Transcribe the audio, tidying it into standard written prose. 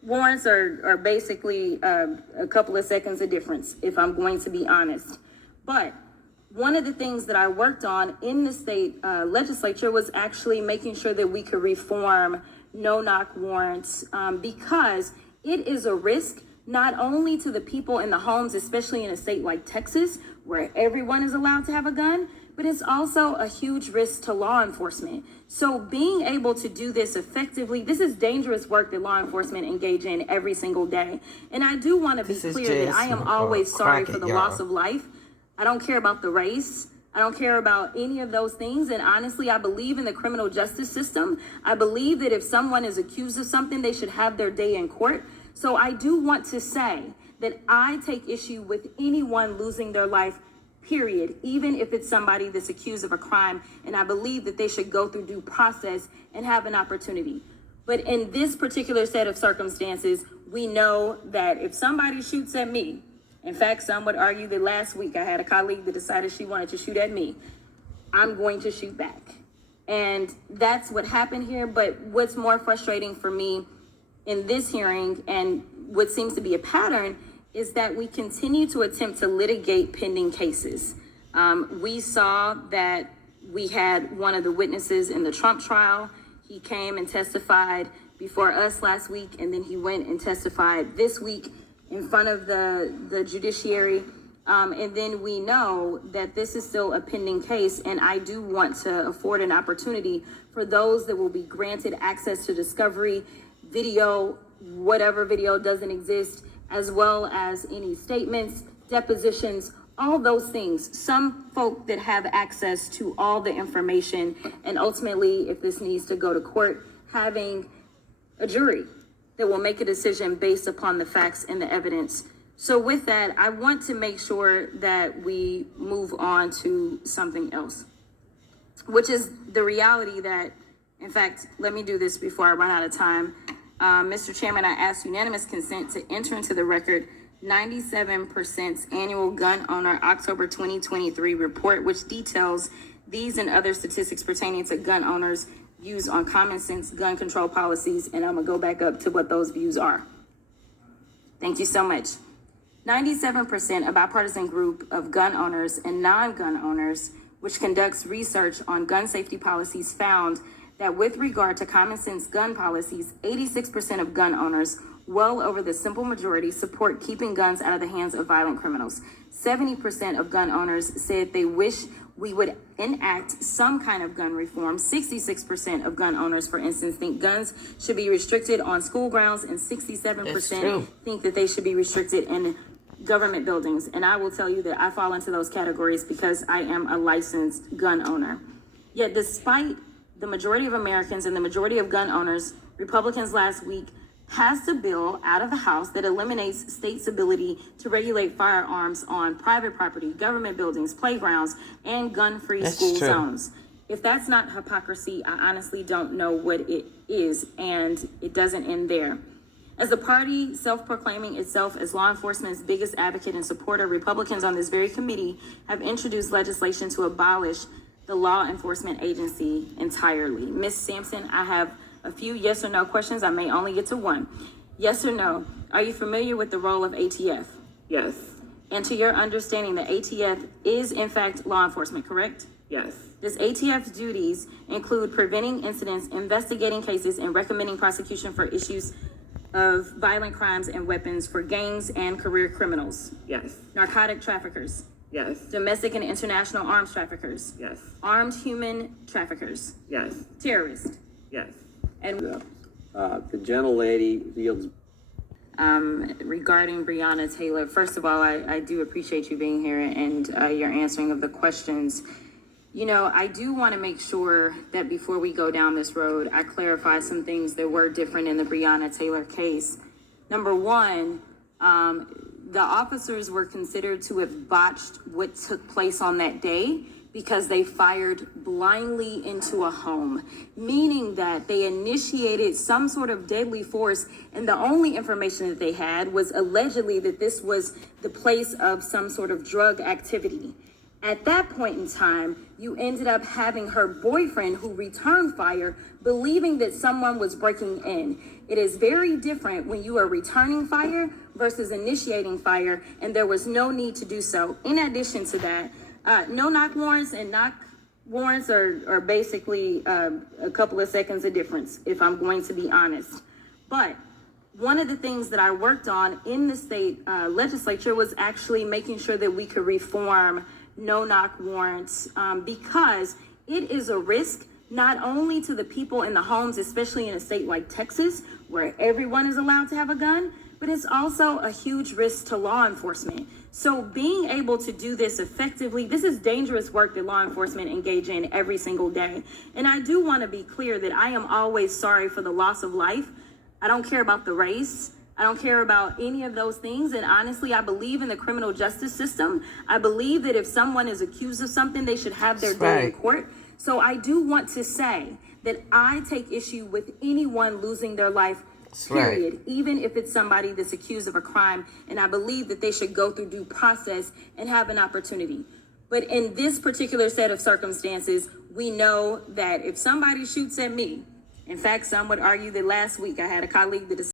warrants are basically a couple of seconds of difference, if I'm going to be honest. But one of the things that I worked on in the state legislature was actually making sure that we could reform no-knock warrants, because it is a risk not only to the people in the homes, especially in a state like Texas, where everyone is allowed to have a gun, but it's also a huge risk to law enforcement. So being able to do this effectively, this is dangerous work that law enforcement engage in every single day. And I do want to be clear that I am always sorry for the loss of life. I don't care about the race. I don't care about any of those things. And honestly, I believe in the criminal justice system. I believe that if someone is accused of something, they should have their day in court. So I do want to say that I take issue with anyone losing their life, period, even if it's somebody that's accused of a crime. And I believe that they should go through due process and have an opportunity. But in this particular set of circumstances, we know that if somebody shoots at me, in fact, some would argue that last week I had a colleague that decided she wanted to shoot at me, I'm going to shoot back. And that's what happened here. But what's more frustrating for me in this hearing, and what seems to be a pattern, is that we continue to attempt to litigate pending cases. We saw that we had one of the witnesses in the Trump trial. He came and testified before us last week, and then he went and testified this week in front of the judiciary. And then we know that this is still a pending case, and I do want to afford an opportunity for those that will be granted access to discovery, video, whatever video doesn't exist, as well as any statements, depositions, all those things. Some folk that have access to all the information, and ultimately, if this needs to go to court, having a jury that will make a decision based upon the facts and the evidence. So with that, I want to make sure that we move on to something else, which is the reality that, in fact, let me do this before I run out of time. Mr. Chairman, I ask unanimous consent to enter into the record 97% annual gun owner October 2023 report, which details these and other statistics pertaining to gun owners' views on common sense gun control policies. And I'm gonna go back up to what those views are. Thank you so much. 97%, a bipartisan group of gun owners and non-gun owners, which conducts research on gun safety policies, found that with regard to common sense gun policies, 86% of gun owners, well over the simple majority, support keeping guns out of the hands of violent criminals. 70% of gun owners said they wish we would enact some kind of gun reform. 66% of gun owners, for instance, think guns should be restricted on school grounds, and 67% think that they should be restricted in government buildings. And I will tell you that I fall into those categories because I am a licensed gun owner. Yet despite the majority of Americans and the majority of gun owners, Republicans last week passed a bill out of the House that eliminates states' ability to regulate firearms on private property, government buildings, playgrounds, and gun-free school zones. If that's not hypocrisy, I honestly don't know what it is, and it doesn't end there. As the party self-proclaiming itself as law enforcement's biggest advocate and supporter, Republicans on this very committee have introduced legislation to abolish the law enforcement agency entirely. Ms. Sampson, I have a few yes or no questions. I may only get to one. Yes or no, are you familiar with the role of ATF? Yes. And to your understanding, the ATF is in fact law enforcement, correct? Yes. Does ATF's duties include preventing incidents, investigating cases, and recommending prosecution for issues of violent crimes and weapons for gangs and career criminals? Yes. Narcotic traffickers? Yes. Domestic and international arms traffickers? Yes. Armed human traffickers? Yes. Terrorists? Yes. And the gentlelady yields. Regarding Breonna Taylor, first of all, I do appreciate you being here and your answering of the questions. You know, I do want to make sure that before we go down this road, I clarify some things that were different in the Breonna Taylor case. Number one, the officers were considered to have botched what took place on that day because they fired blindly into a home, meaning that they initiated some sort of deadly force, and the only information that they had was allegedly that this was the place of some sort of drug activity. At that point in time, you ended up having her boyfriend, who returned fire, believing that someone was breaking in. It is very different when you are returning fire versus initiating fire, and there was no need to do so. In addition to that, no-knock warrants and knock warrants are basically a couple of seconds of difference, if I'm going to be honest. But one of the things that I worked on in the state legislature was actually making sure that we could reform no-knock warrants because it is a risk not only to the people in the homes, especially in a state like Texas, where everyone is allowed to have a gun, but it's also a huge risk to law enforcement. So being able to do this effectively, this is dangerous work that law enforcement engage in every single day. And I do want to be clear that I am always sorry for the loss of life. I don't care about the race. I don't care about any of those things. And honestly, I believe in the criminal justice system. I believe that if someone is accused of something, they should have their day in court. So I do want to say that I take issue with anyone losing their life, period, even if it's somebody that's accused of a crime. And I believe that they should go through due process and have an opportunity. But in this particular set of circumstances, we know that if somebody shoots at me, in fact, some would argue that last week I had a colleague that